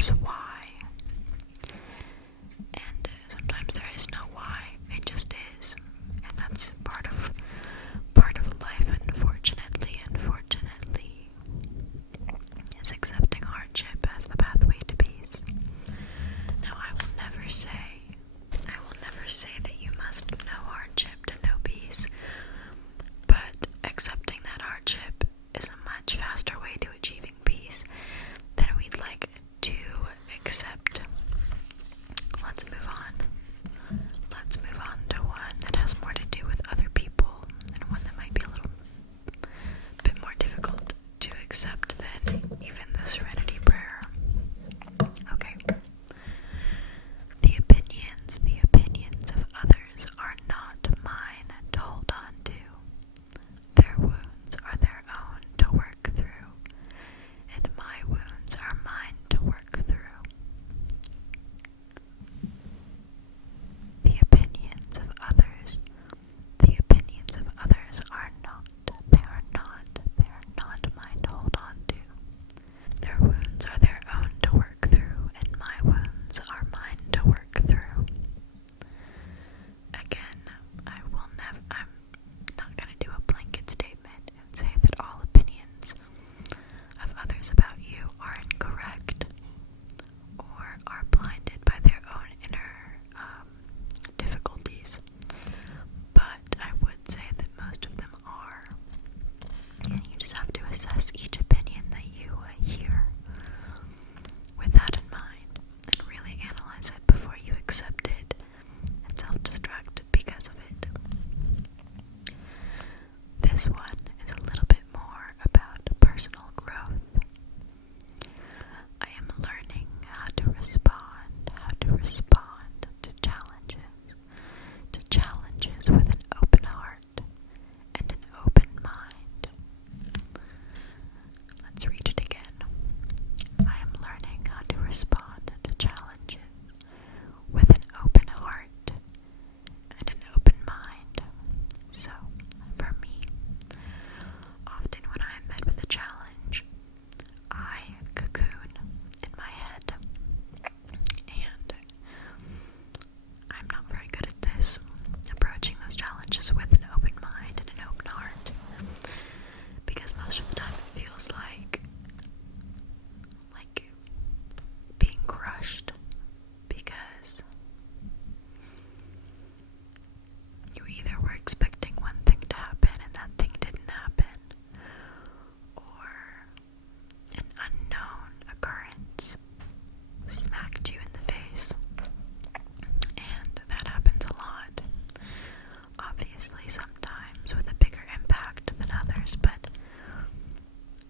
there's why. And sometimes there is no why, it just is. And that's part of life, unfortunately, is accepting hardship as the pathway to peace. Now, I will never say that you must know hardship to know peace, but accepting that hardship is a much faster way to achieving peace than we'd like to accept. Let's move on to one that has more to do with other people, and one that might be a little bit more difficult to accept than even the serenity prayer. Okay. The opinions of others are not mine to hold on to. Their wounds are their own to work through, and my wounds are mine to work through. The opinions of others are not mine to hold on to. Their wounds are their own to work through, and my wounds are mine to work through. Again, I'm not going to do a blanket statement and say that all opinions of others about you are incorrect or are blinded by their own inner difficulties, but I would say that most of them are, and you just have to assess each opinion that you hear with that in mind and really analyze it before you accept it and self-destruct because of it. This one is a little bit more about personal growth. I am learning how to respond to challenges with an open heart and an open mind. Let's read it again. I am learning how to respond to challenges with an open heart and an open mind. So, for me, often when I am met with a challenge, I cocoon in my head, and I'm not very good at this, approaching those challenges with an open mind and an open heart, because most of the time it feels like being crushed, because you either were expecting one thing to happen and that thing didn't happen, or an unknown occurrence smacked you in the face. And that happens a lot. Obviously, sometimes with a bigger impact than others, but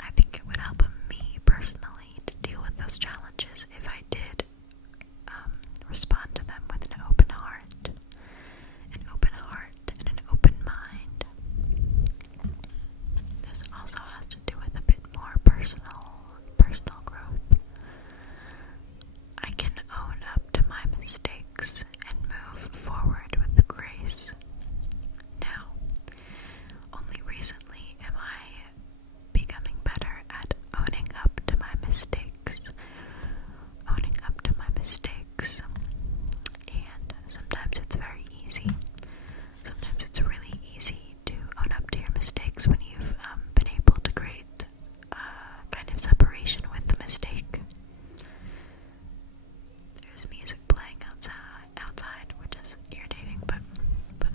I think it would help me personally to deal with those challenges if I did respond to them with an open heart and an open mind. This also has to do with a bit more personal growth. I can own up to my mistakes and move forward with grace. Now, only recently am I becoming better at owning up to my mistakes. And sometimes it's very easy. Sometimes it's really easy to own up to your mistakes when you've been able to create a kind of separation with the mistake. There's music playing outside, which is irritating, but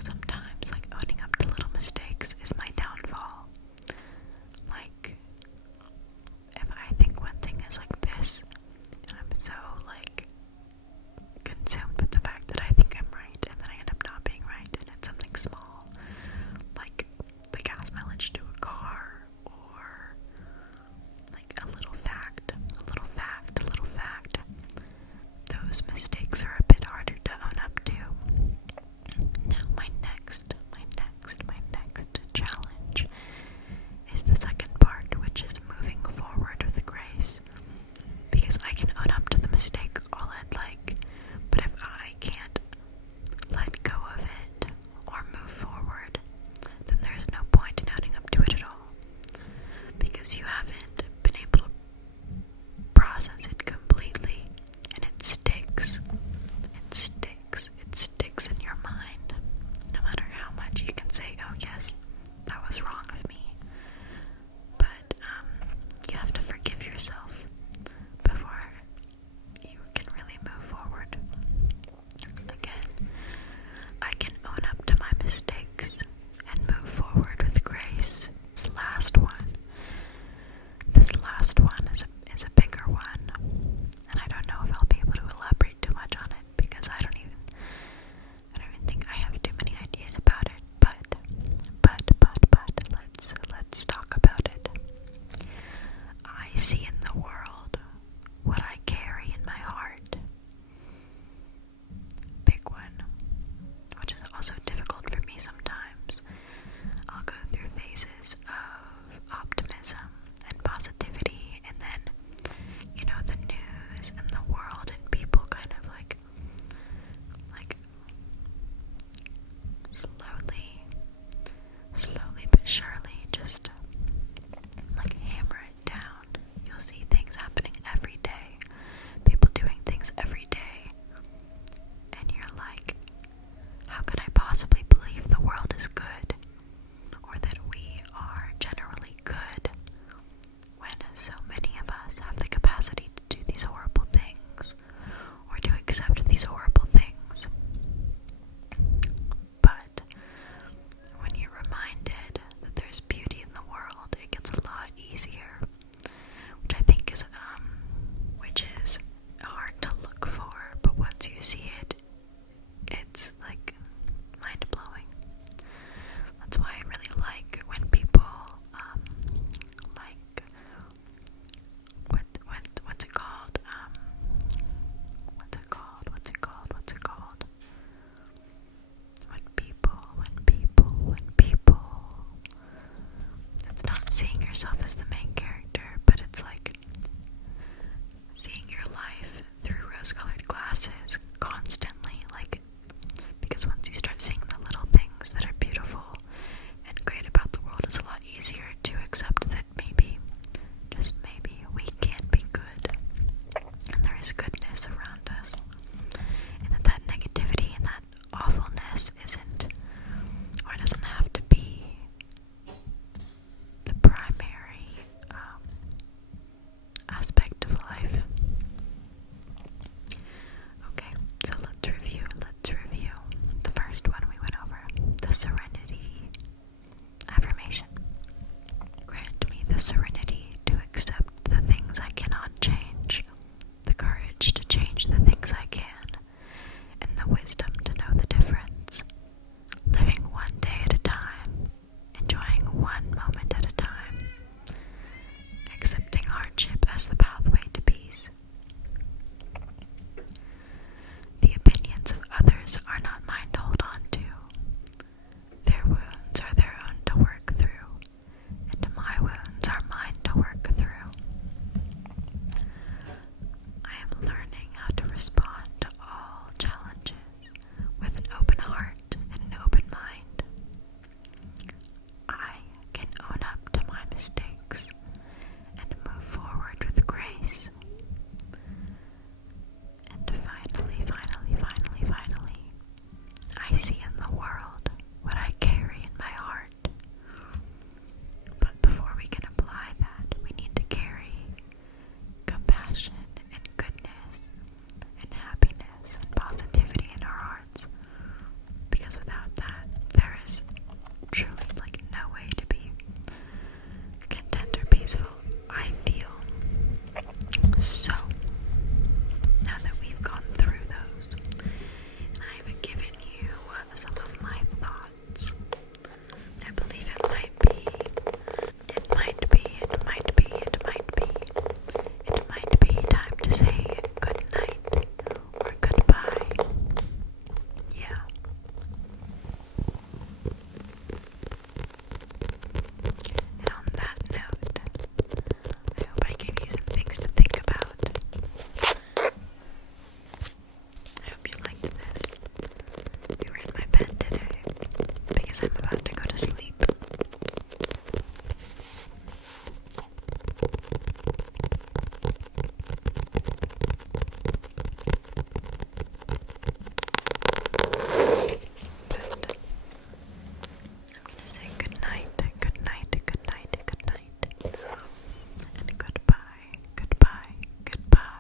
sometimes owning up to little mistakes is my downfall. If I think one thing is like this, and I'm so consumed with the fact that I think I'm right, and then I end up not being right, and it's something small, like the gas mileage to a car, or a little fact. Those mistakes